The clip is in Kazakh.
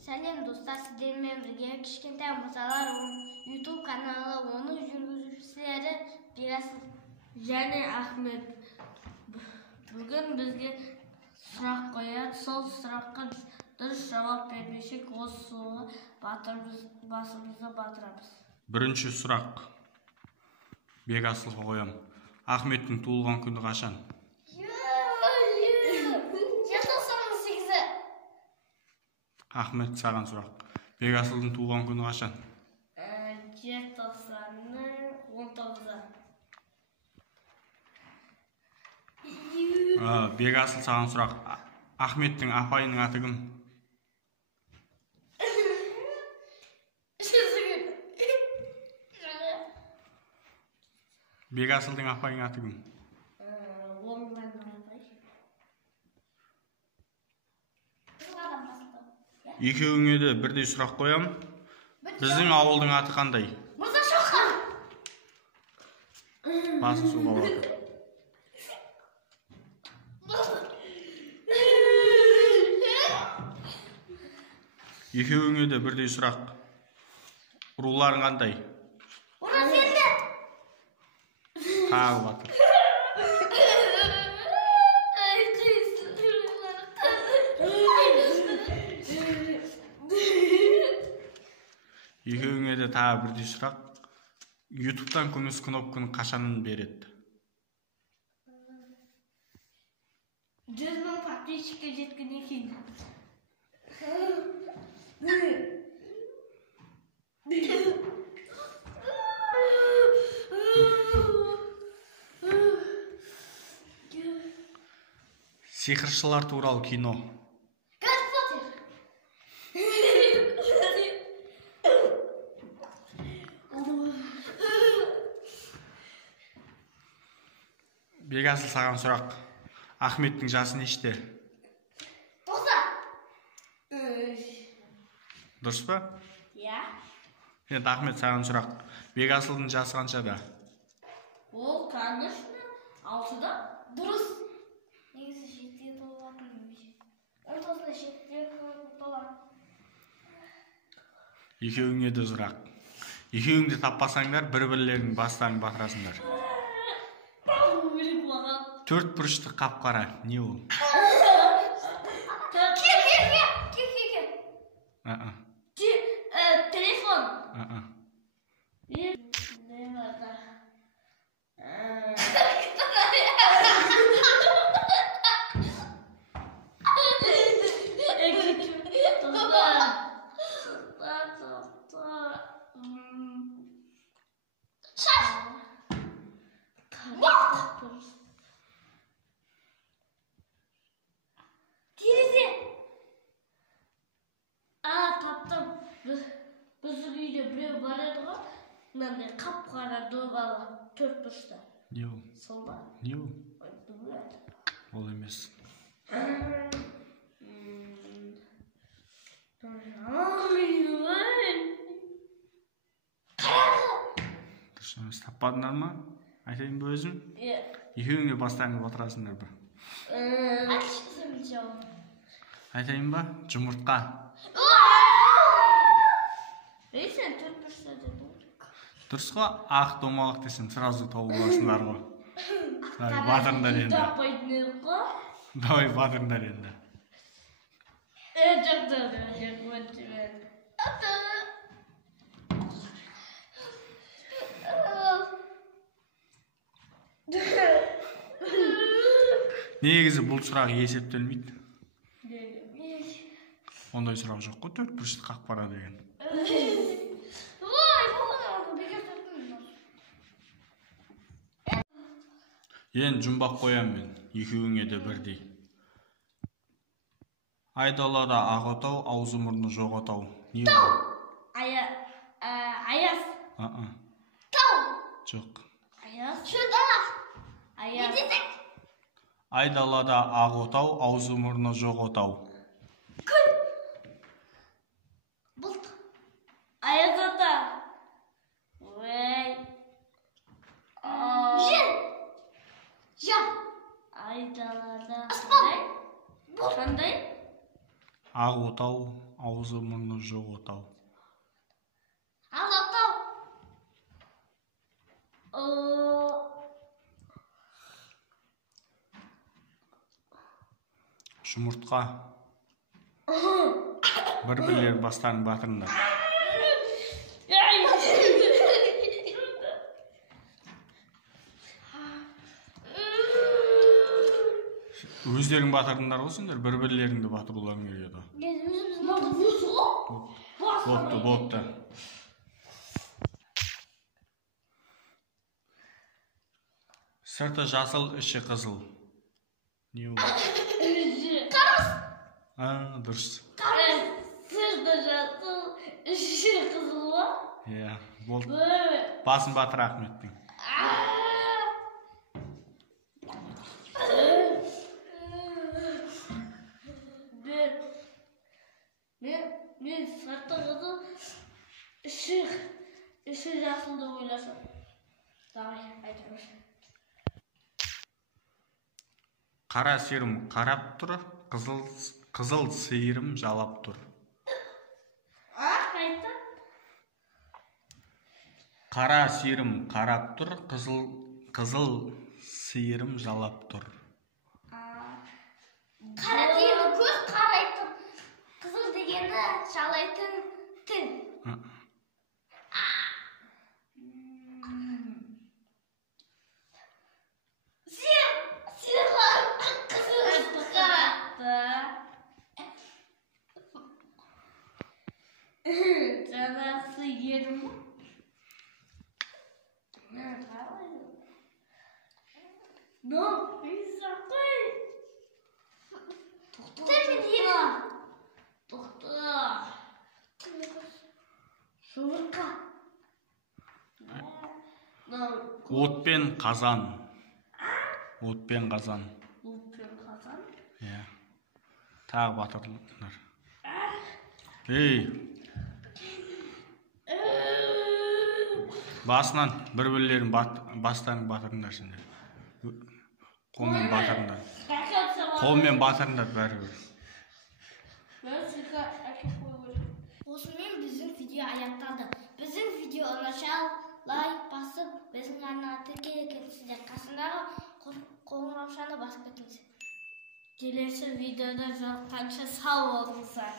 Сәлем достар, сіздермен бірге кішкентай мырзалар YouTube каналы, оның жүргізушілері Бекасыл және Ахмет. Бүгін бізге сұрақ қояды, сол сұраққа дұрыс жауап бермесек, осы суға басымызды батырамыз. Бірінші сұрақ. Бекасылға қоям. Ахметтің туылған күні қашан? Ахмет, саған сұрақ. Бекасылдың туылған күні қашан? Желтоқсанның 19-ы. Бекасыл, саған сұрақ. Ахметтің апайының аты кім? Бекасылдың апайының аты кім? Екеуіңе де бірдей сұрақ қоям. Біздің ауылдың аты қандай? Мырзашоқы. Басын суға батыр. Екеуіңе де бірдей сұрақ. Руларың қандай? Оразелді. Тағы батыр. Екеуіңе де тағы бірдей сұрақ. YouTube'дан күміс кнопканы қашан береді? 100 мың подписчикке жеткеннен кейін. Сиқыршылар туралы кино. Бекасыл, саған сұрақ. Ахметтің жасы неште? 90. Дұрыс па? Иә. Енді Ахмет, саған сұрақ. Бекасылдың жасы қаншада? Ол, конечно, 6-да. Дұрыс. Негізі жетіге толатын немесе. 19-да жетіге толатын. Екеуіңе де сұрақ. Екеуіңді таппасаңдар, бір-бірлерінің бастарын батырасыңдар. 4 бұрышты қап-қара. Не ол? Телефон. Біздің үйде біреу бар еді ғой, мынандай қап-қара добалы 4 бұрышты. Не ол? Сол ба? Не ол? Ол емес. Дұрыс емес. Таппадыңдар ма? Айтайын ба өзім? Екеуіңе бастарыңды батырасыңдар ба? Айтайын ба? Жұмыртқа. Сен 4 бұрышты дедің. Дұрыс қой, ақ домалақ десем, сразу тауып аласыңдар ғой. Батырыңдар енді. Таппайтын едік қой. Давай, батырыңдар енді. Негізі бұл сұрақ есептелмейді. Ондай сұрақ жоқ қой, 4 бұрышты қап-қара деген. Енді жұмбақ қоям мен, екеуіңе де бірдей. Айдалада ақ отау, аузы мұрны жоқ отау. Тау. Аяз. Тау. Жоқ. Аяз. Шудала. Аяз. Айдалада ақ отау, аузы мұрны жоқ отау. Күн. Бұлт. Аяз ата. Жел. Жан. Айдалада. Аспан. Қандай? Ақ отау, аузы мұрны жоқ отау. Ақ отау. Жұмыртқа. Бір-бірлер бастарын батырыңдар. Өздерің батырыңдар ғой сендер, бір-бірлеріңді батыруларың келеді. Бопты. Сырты жасыл, іші қызыл. Не ол? Қарас. Дұрыс. Сырты жасыл, іші қызыл ба? Иә, болды. Басын батыр Ахметтің. Мен сырты қызыл, іші жасылды ойласам. Давай, айтыңыз. Қара сиырым қарап тұр, қызыл сиырым жалап тұр. Қайта? Қара сиырым қарап тұр, қызыл сиырым жалап тұр. Қара дегені көз қарайтын, қызыл дегені жалайтын тіл. Жаңасы ерім. Тоқта. Жұмыртқа. Отпен қазан. Отпен қазан. Иә. Тағы батырлар. Басынан бір-бірлерін бастарын батырыңдар сендер. Қолмен батырыңдар. Қолмен батырыңдар бәрібір. Осымен біздің видео аяқталды. Біздің видео ұнаса лайк басып, біздің арнаға тіркеліп кетіңіздер. Қасындағы қоңыраушаны басып кетіңіз. Келесі видеода жолыққанша сау болыңыздар.